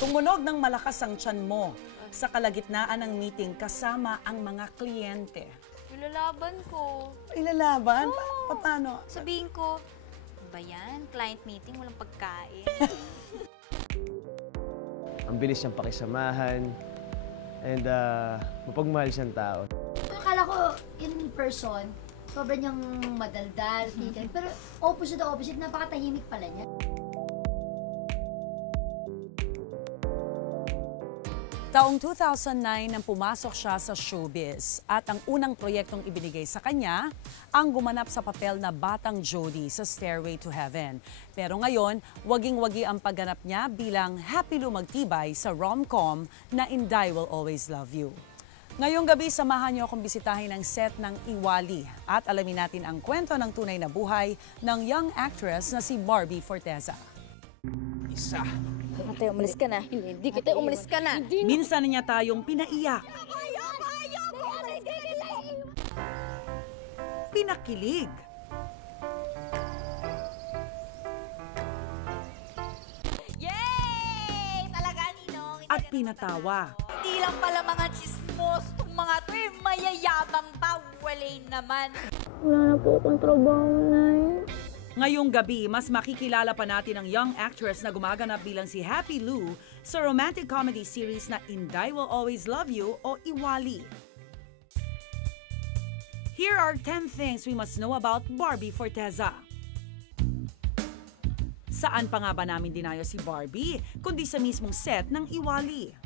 Tumunog ng malakas ang tiyan mo sa kalagitnaan ng meeting kasama ang mga kliyente. Ilalaban ko. Ilalaban? Oo. Paano? Sabihin ko, ano ba yan? Client meeting, walang pagkain. Ang bilis niyang pakisamahan and mapagmahal siyang tao. Akala ko in person, sobrang niyang madaldal, tigan. Pero opposite na opposite, napakatahimik pala niya. Taong 2009 nang pumasok siya sa showbiz at ang unang proyektong ibinigay sa kanya ang gumanap sa papel na Batang Jody sa Stairway to Heaven. Pero ngayon, waging-wagi ang pagganap niya bilang Happy Lou Magtibay sa rom-com na Inday Will Always Love You. Ngayong gabi, samahan niyo akong bisitahin ang set ng Iwali at alamin natin ang kwento ng tunay na buhay ng young actress na si Barbie Forteza. Isa. Ate, umalis ka na. Hindi kita, umalis ka na. Minsan niya tayong pinaiyak, pinakilig, Yay! Talaga, Ninong. at pinatawa. Hindi lang pala mga chismos. Itong mga to mayayabang pa. Walay naman. Wala na po akong trabaho, Nay. Ngayong gabi, mas makikilala pa natin ang young actress na gumaganap bilang si Happy Lou sa romantic comedy series na Inday Will Always Love You o Iwali. Here are 10 things we must know about Barbie Forteza. Saan pa nga ba namin dinayo si Barbie, kundi sa mismong set ng Iwali?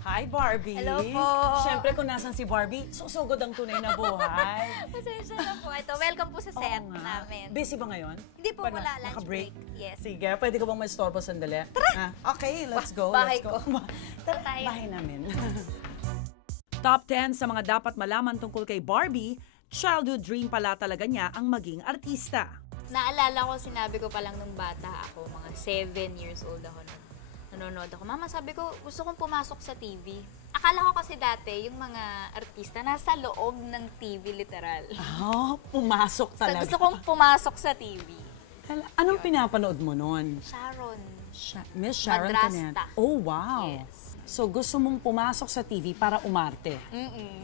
Hi, Barbie! Hello po! Siyempre, kung nasan si Barbie, susugod ang tunay na buhay. Pasensya na po. Ito, welcome po sa set Oo nga. namin. Busy ba ngayon? Hindi po, Paano? wala. Lunch Naka-break? break. Yes. Sige, pwede ko bang ma-store sandali? Tara! Okay, let's go. Bahay let's go. ko. Tara, Tayo. bahay namin. Top 10 sa mga dapat malaman tungkol kay Barbie, childhood dream pala talaga niya ang maging artista. Naalala ko, sinabi ko pa lang nung bata ako, mga 7 years old ako nung nanonood ako. Mama, sabi ko, gusto kong pumasok sa TV. Akala ko kasi dati, yung mga artista nasa loob ng TV, literal. Oh, pumasok So, talaga. gusto kong pumasok sa TV. Anong pinapanood mo nun? Sharon. Miss Sharon Madrasta. Canet. Oh, wow. Yes. So, gusto mong pumasok sa TV para umarte.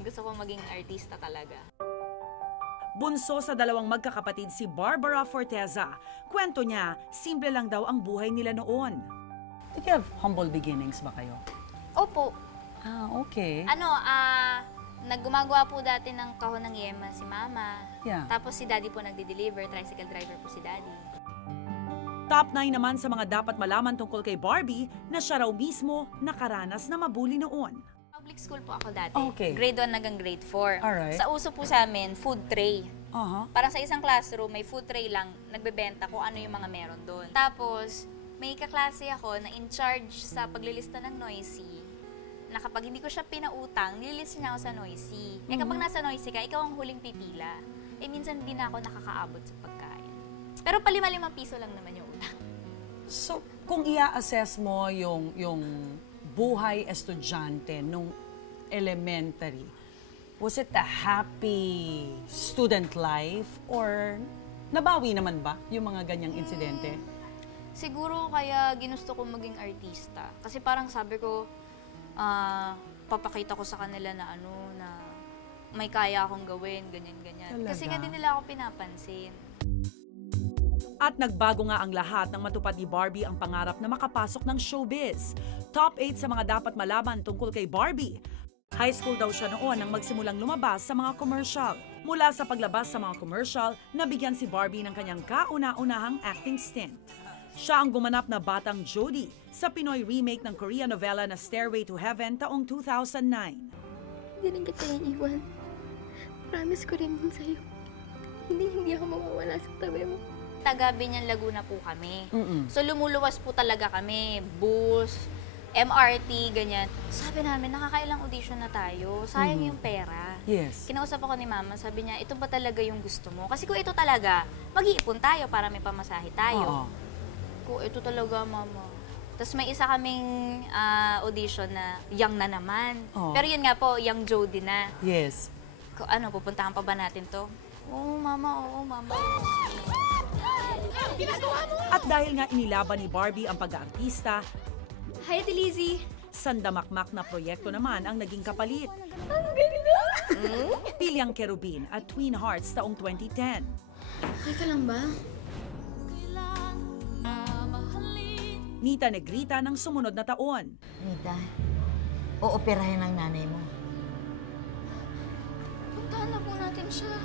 Gusto kong maging artista talaga. Bunso sa dalawang magkakapatid si Barbara Forteza. Kwento niya, simple lang daw ang buhay nila noon. Did you have humble beginnings ba kayo? Opo. Ah, okay. Naggumagawa po dati ng kahon ng yema si Mama. Yeah. Tapos si Daddy po nagde-deliver, tricycle driver po si Daddy. Top 9 naman sa mga dapat malaman tungkol kay Barbie na siya raw mismo nakaranas na mabuli noon. Public school po ako dati. Okay. Grade 1 hanggang grade 4. Alright. Sa uso po sa amin, food tray. Uh-huh. Parang sa isang classroom, may food tray lang, nagbebenta kung ano yung mga meron doon. Tapos, may kaklase ako na in charge sa paglilista ng Noisy, na kapag hindi ko siya pinautang, nililista niya ako sa Noisy. Eh kapag nasa Noisy ka, ikaw ang huling pipila. Eh minsan hindi na ako nakakaabot sa pagkain. Pero ₱5 piso lang naman yung utang. So, kung i-assess mo yung buhay estudyante nung elementary, was it a happy student life or nabawi naman ba yung mga ganyang insidente? Siguro kaya ginusto ko maging artista. Kasi parang sabi ko, papakita ko sa kanila na na may kaya akong gawin, ganyan-ganyan. Talaga? Kasi nga din nila ako pinapansin. At nagbago nga ang lahat nang matupad ni Barbie ang pangarap na makapasok ng showbiz. Top 8 sa mga dapat malaman tungkol kay Barbie. High school daw siya noon nang magsimulang lumabas sa mga commercial. Mula sa paglabas sa mga commercial, nabigyan si Barbie ng kanyang kauna-unahang acting stint. Siya ang gumanap na Batang Jody sa Pinoy remake ng Korean novela na Stairway to Heaven taong 2009. Hindi rin kita iiwan. Promise ko rin din sa'yo. Hindi ako mawawala sa tabi mo. Taga Binyan, Laguna po kami. Mm-mm. So lumuluwas po talaga kami. Bus, MRT, ganyan. Sabi namin, nakakailang audition na tayo. Sayang yung pera. Yes. Kinausap ako ni Mama, sabi niya, ito ba talaga yung gusto mo? Kasi kung ito talaga, mag-iipon tayo para may pamasahe tayo. Oo. Kung ito talaga, Mama. Tapos may isa kaming audition na young na naman. Oo. Pero yun nga po, young Jody na. Yes. Pupuntahan pa ba natin to? Oo, Mama. At dahil nga inilaban ni Barbie ang pag-aartista, Hi, Ate Lizzie. Sandamakmak na proyekto naman ang naging kapalit. Pilyang Kerubin at Twin Hearts taong 2010. Okay ka lang ba? Nita Negrita ng sumunod na taon. Nita, ooperahin ang nanay mo. Puntahan na po natin siya.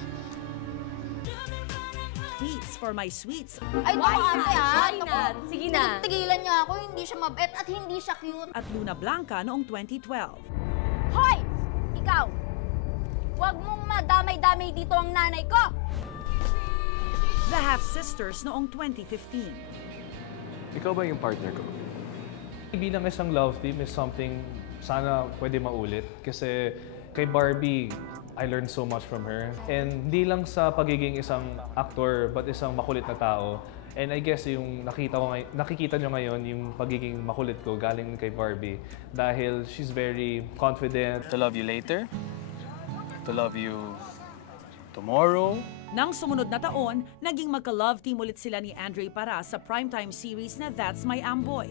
Tweets for my sweets Ay, Why not? Sige na. Tigilan niya ako, hindi siya mabait at hindi siya cute. at Luna Blanca noong 2012. Hoy! Ikaw! Huwag mong madamay-damay dito ang nanay ko! The Half Sisters noong 2015. Ikaw ba yung partner ko? Bilang isang love team is something sana pwede maulit kasi kay Barbie, I learned so much from her. And hindi lang sa pagiging isang actor but isang makulit na tao. And I guess yung nakikita nyo ngayon yung pagiging makulit ko galing kay Barbie dahil she's very confident. To love you later, to love you tomorrow. Nang sumunod na taon, naging magka-love team ulit sila ni Andre Para sa primetime series na That's My Amboy.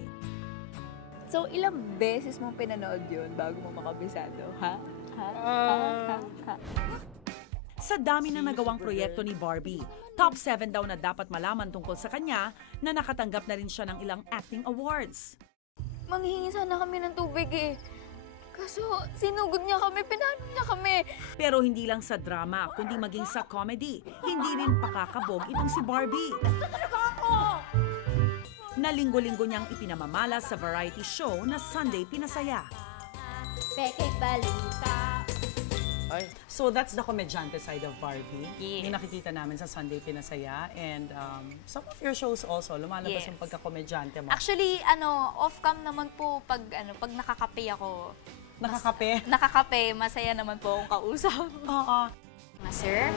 So, ilang beses mong pinanood yun bago mo makabisado, ha? Sa dami ng nagawang proyekto ni Barbie, top 7 daw na dapat malaman tungkol sa kanya na nakatanggap na rin siya ng ilang acting awards. Manghihingi sana kami ng tubig eh. Kaso, sinugod niya kami, pinano niya kami. Pero hindi lang sa drama, kundi maging sa comedy, hindi rin pakakabog itong si Barbie. Na linggo-linggo niyang ipinamamala sa variety show na Sunday Pinasaya. Peke balita. So that's the komedyante side of Barbie. Yes. Yung nakikita namin sa Sunday Pinasaya. And some of your shows also, lumalabas Yes. yung pagkakomedyante mo. Actually, off-cam naman po pag nakakape ako. Nakakape? Nakakape, masaya naman po akong kausap. Oo. Sir,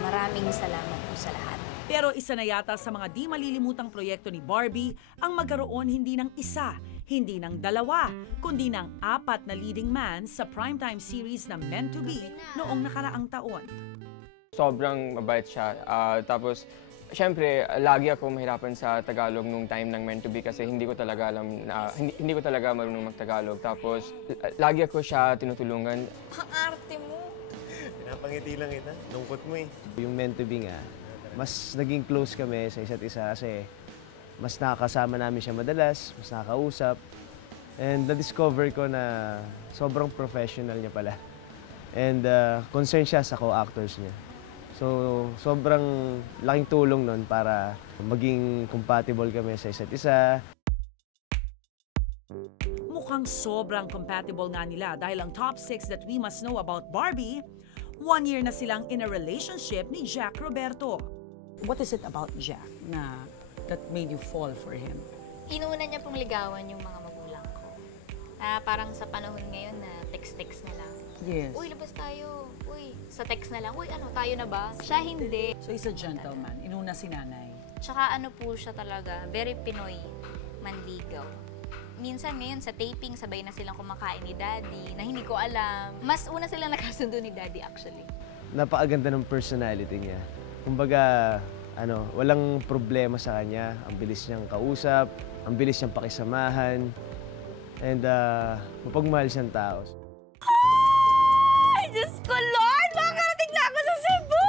maraming salamat po sa lahat. Pero isa na yata sa mga di malilimutang proyekto ni Barbie ang magkaroon hindi ng isa, hindi ng dalawa, kundi ng 4 na leading man sa primetime series na Meant to Be noong nakaraang taon. Sobrang mabait siya. Tapos, syempre, lagi ako mahirapan sa Tagalog nung time ng Meant to Be kasi hindi ko talaga alam, hindi ko talaga marunong mag-Tagalog. Tapos, lagi ako siya tinutulungan. Ang arte mo. Pinapangiti lang kita. Lungkot mo eh. Yung Meant to Be nga, mas naging close kami sa isa't isa kasi mas nakakasama namin siya madalas, mas nakakausap. And na-discover ko na sobrang professional niya pala. And concerned siya sa co-actors niya. So, sobrang laking tulong nun para maging compatible kami sa isa't isa. Mukhang sobrang compatible nga nila dahil ang top 6 that we must know about Barbie, 1 year na silang in a relationship ni Jack Roberto. What is it about Jack that made you fall for him? Inuna niya pong ligawan yung mga magulang ko. Parang sa panahon ngayon na text-text na lang. Yes. Uy, labas tayo. Uy, sa text na lang. Uy, tayo na ba? Siya hindi. So he's a gentleman. Inuna si nanay. Tsaka po siya talaga, very Pinoy manligaw. Minsan ngayon sa taping, sabay na silang kumakain ni Daddy, na hindi ko alam. Mas una silang nakasundo ni Daddy actually. Napakaganda ng personality niya. Kumbaga, walang problema sa kanya. Ang bilis niyang kausap, ang bilis niyang pakisamahan, and mapagmahal siyang tao. Ay, Diyos ko, Lord! Makakarating na ako sa Cebu!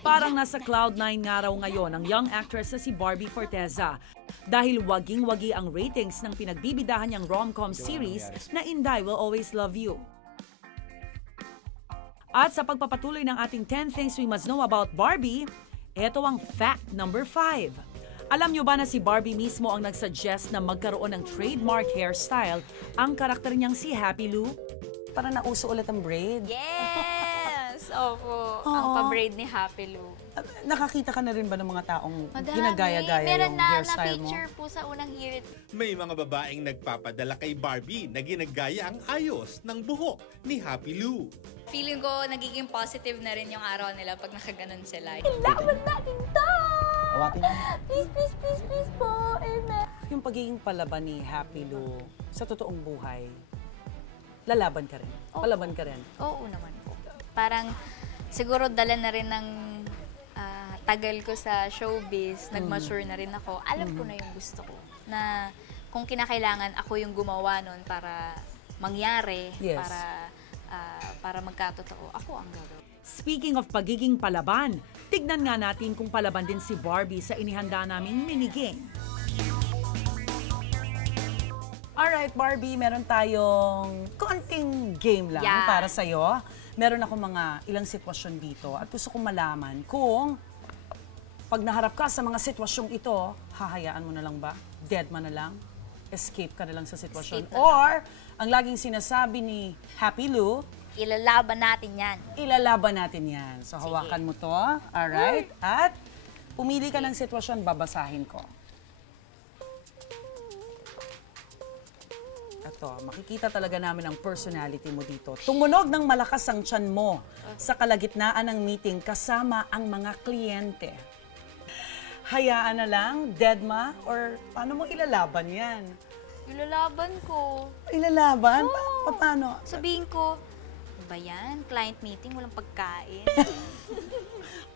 Parang nasa Cloud9 nga raw ngayon ang young actress na si Barbie Forteza. Dahil waging-wagi ang ratings ng pinagbibidahan niyang rom-com series na Inday Will Always Love You. At sa pagpapatuloy ng ating 10 Things We Must Know About Barbie, ito ang fact number 5. Alam niyo ba na si Barbie mismo ang nagsuggest na magkaroon ng trademark hairstyle ang karakter niyang si Happy Lou? Para nauso ulit ang braid. Yes! Opo, ang pa-braid ni Happy Lou. Nakakita ka na rin ba ng mga taong Madami. ginagaya-gaya Meron yung na hairstyle mo? feature po sa unang year. May mga babaeng nagpapadala kay Barbie na ginagaya ang ayos ng buhok ni Happy Lou. Feeling ko nagiging positive na rin yung araw nila pag nakaganon sila. Kailangan natin to! Awatin mo. Please, please, please, please po. Amen. Yung pagiging palaban ni Happy Lou sa totoong buhay, lalaban ka rin. Palaban ka rin. Oo naman po. Parang siguro dala na rin ng tagal ko sa showbiz, nag-mature na rin ako, alam ko na yung gusto ko. Na kung kinakailangan ako yung gumawa nun para mangyari, Yes. para magkatotoo, ako ang gagawin. Speaking of pagiging palaban, tignan nga natin kung palaban din si Barbie sa inihanda naming minigame. Alright, Barbie, meron tayong konting game lang Yeah. para sa'yo. Meron ako mga ilang sitwasyon dito at gusto kong malaman kung pag naharap ka sa mga sitwasyong ito, hahayaan mo na lang ba? Dead man na lang? Escape ka na lang sa sitwasyon? Escape na Or, ang laging sinasabi ni Happy Lou, Ilalaban natin yan. ilalaban natin yan. So, hawakan mo to. Alright? At pumili ka ng sitwasyon, babasahin ko. Ito, makikita talaga namin ang personality mo dito. Tumunog ng malakas ang tiyan mo sa kalagitnaan ng meeting kasama ang mga kliyente. Hayaan na lang, deadma, or paano mo ilalaban yan? Ilalaban ko. Ilalaban? Paano? Sabihin ko, ano ba yan? Client meeting, walang pagkain.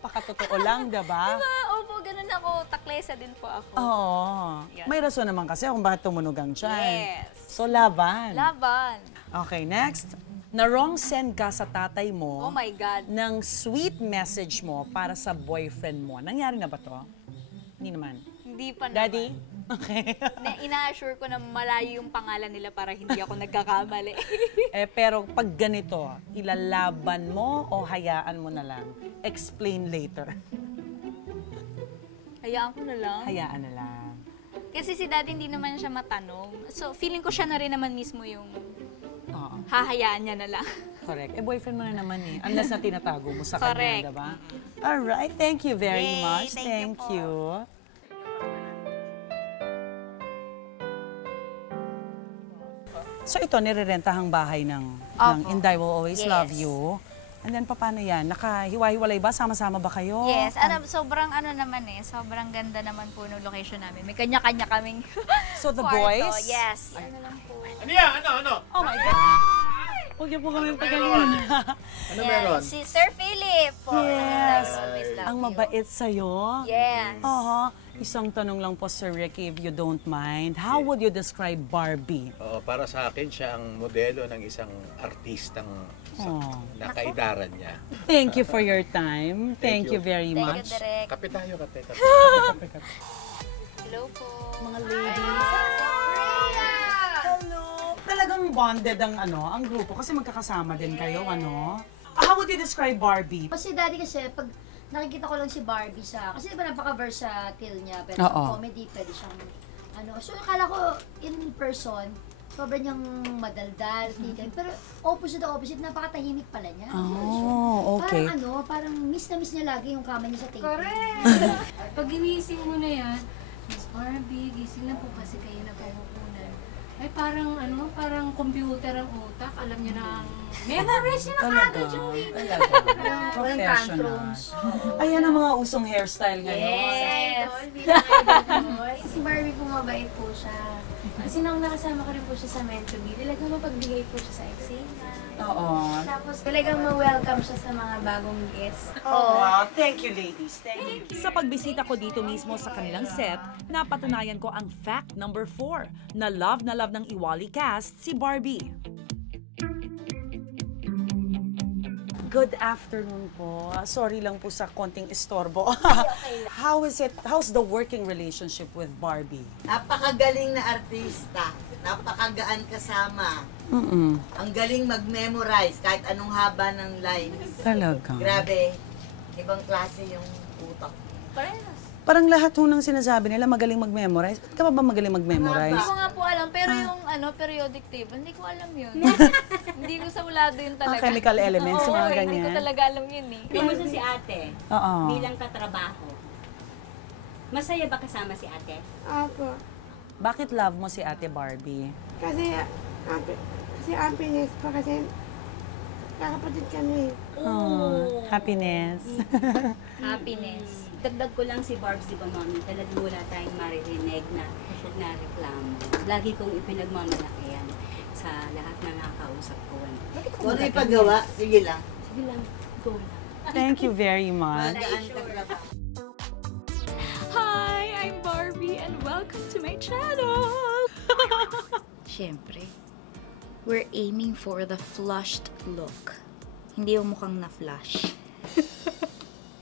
Pakatotoo lang, diba? Diba? Opo, ganun ako. Taklesa din po ako. Oo. Yan. May rason naman kasi kung bakit tumunog ang tiyan. Yes. So, laban. Laban. Okay, next. Na-wrong send ka sa tatay mo Oh my God. ng sweet message mo para sa boyfriend mo. Nangyari na ba to? Hindi naman. Hindi pa naman. Daddy? Okay. Ina-assure ko na malayo yung pangalan nila para hindi ako nagkakamali. Pero pag ganito, ilalaban mo o hayaan mo na lang? Explain later. Hayaan ko na lang. Hayaan na lang. Kasi si daddy hindi naman siya matanong. So, feeling ko siya na rin naman mismo yung Oo. hahayaan niya na lang. Correct. Boyfriend mo na naman eh. Unless na tinatago mo sa Correct. kanya, diba? Alright, thank you very Yay, much. thank you po. you. So ito, nirerentahang bahay ng Inday Will Always Yes. Love You. And then, paano yan? Nakahiwa-hiwalay ba? Sama-sama ba kayo? Yes, sobrang naman sobrang ganda naman po ng location namin. May kanya-kanya kaming So the kwarto. boys? Yes. Ano lang po. Ano yan? Ano? Oh my God! Huwag niyo po kami pagalingan. Ano meron? Si Sir Philip. Po. Yes. Always love Ang you. mabait sa'yo. Yes. Isang tanong lang po, Sir Ricky, if you don't mind. How would you describe Barbie? Para sa akin, siya ang modelo ng isang artistang nakaidaran niya. Thank you for your time. Thank you very Thank much. you, Direk. Kape tayo, kape. Hello po. Mga ladies. Hello. Talagang bonded ang grupo kasi magkakasama din kayo, ano? How would you describe Barbie? Kasi dati kasi, pag nakikita ko lang si Barbie kasi diba napaka-versatile niya, pero Oo. sa comedy, pwede siyang, so akala ko, in person, sobrang niyang madaldal, tigan, pero opposite, napakatahimik pala niya. Oh, okay. Parang miss na miss niya lagi yung kama niya sa table. Correct! Pag ginising mo na yan, Miss Barbie, gising na po kasi kayo na pumupunan. Ay parang computer ang utak, alam niya na ang memorize niya na agad yung Walang tantrums. Ayan ang mga usong hairstyle ngayon. Yes! Si Barbie po mabait po siya. Kasi nung nakasama ko rin po siya sa Men to Be, talagang mapagbigay po siya sa eksena. Oo. Tapos talagang ma-welcome siya sa mga bagong guests. Wow, thank you ladies. Thank you. Sa pagbisita ko dito mismo sa kanilang set, napatunayan ko ang fact number 4 na love ng Iwali cast si Barbie. Good afternoon po. Sorry lang po sa konting istorbo. How's the working relationship with Barbie? Napakagaling na artista. Napakagaan kasama. Ang galing mag-memorize kahit anong haba ng lines. Talaga? Grabe. Ibang klase yung utak. Parang lahat ho ng sinasabi nila magaling mag-memorize. Ba't ka pa ba magaling mag-memorize? Hindi ko nga po alam, pero yung periodic table, hindi ko alam yun. Hindi ko samulado yun talaga. Chemical elements, mga ganyan. Hindi ko talaga alam yun eh. Kamusta si ate? Oo. Bilang katrabaho. Masaya ba kasama si ate? Opo. Bakit love mo si Ate Barbie? Kasi happiness po kasi kakapatid kami. Oh, happiness. Happiness. Dagdag ko lang si Barbs, di ba, Mami? Talagang wala tayong maririnig na reklamo. Lagi kong ipinagmamalaki yan sa lahat na nakakausap ko. Kung ano ipagawa, sige lang. Sige lang, go lang. Thank you very much. Magaan ka trabaho. Welcome to my channel! Siyempre, we're aiming for the flushed look. Hindi yung mukhang na-flush.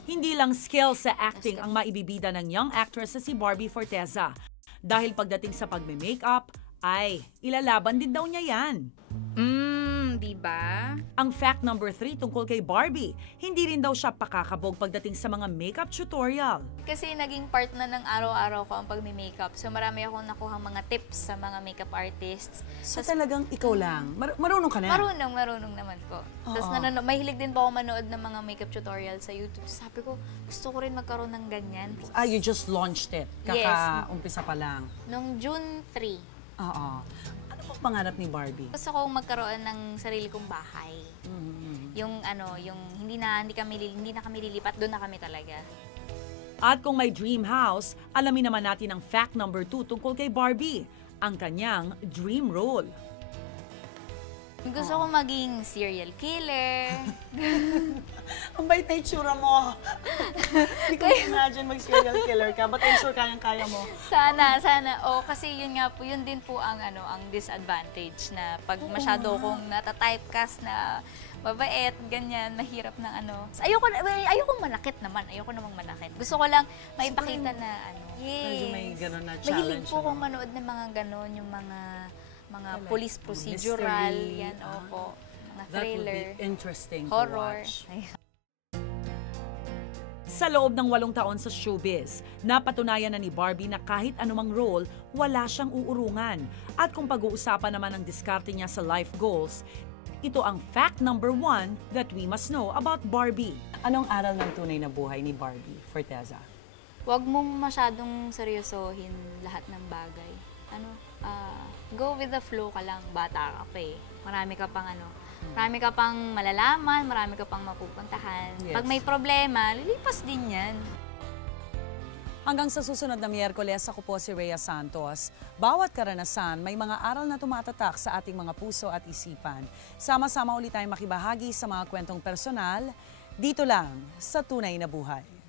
Hindi lang skill sa acting ang maibibida ng young actress na si Barbie Forteza. Dahil pagdating sa pagme-makeup, ay ilalaban din daw niya yan. Diba? Ang fact number 3 tungkol kay Barbie, hindi rin daw siya pakakabog pagdating sa mga makeup tutorial. Kasi naging part na ng araw-araw ko ang pagme-makeup. So marami akong nakuhang mga tips sa mga makeup artists. So talagang ikaw lang? Marunong ka na? Marunong naman po. Tapos mahilig din po ako manood ng mga makeup tutorial sa YouTube. Sabi ko, gusto ko rin magkaroon ng ganyan. You just launched it? Kaka-umpisa pa lang? Nung June 3. Oo. Ano pong pangarap ni Barbie? Gusto kong magkaroon ng sarili kong bahay. Yung hindi na kami lilipat, doon na kami talaga. At kung may dream house, alamin naman natin ang fact number 2 tungkol kay Barbie, ang kanyang dream role. Gusto ko maging serial killer. Ang bait na itsura mo. Hindi ko imagine mag-serial killer ka, but I'm sure kayang-kaya mo. Sana. Kasi yun nga po, yun din po ang disadvantage na pag masyado kong nata-typecast na mabait, ganyan, mahirap ng Ayoko manakit naman. Ayoko namang manakit. Gusto ko lang maipakita na Medyo may gano'n na challenge. Mahilig po kong manood ng mga gano'n, yung mga police procedural, mystery, yan, opo. Mga That thriller. would be interesting horror. to watch. Sa loob ng 8 taon sa showbiz, napatunayan na ni Barbie na kahit anumang role, wala siyang uurungan. At kung pag-uusapan naman ang diskarte niya sa life goals, ito ang fact number 1 that we must know about Barbie. Anong aral ng tunay na buhay ni Barbie Forteza? Huwag mong masyadong seryosohin lahat ng bagay. Go with the flow ka lang, bata ka pa eh. Marami ka pang malalaman, marami ka pang mapupuntahan. Yes. Pag may problema, lilipas din yan. Hanggang sa susunod na Miyerkules, ako po si Rhea Santos. Bawat karanasan, may mga aral na tumatatak sa ating mga puso at isipan. Sama-sama ulit tayong makibahagi sa mga kwentong personal, dito lang sa Tunay na Buhay.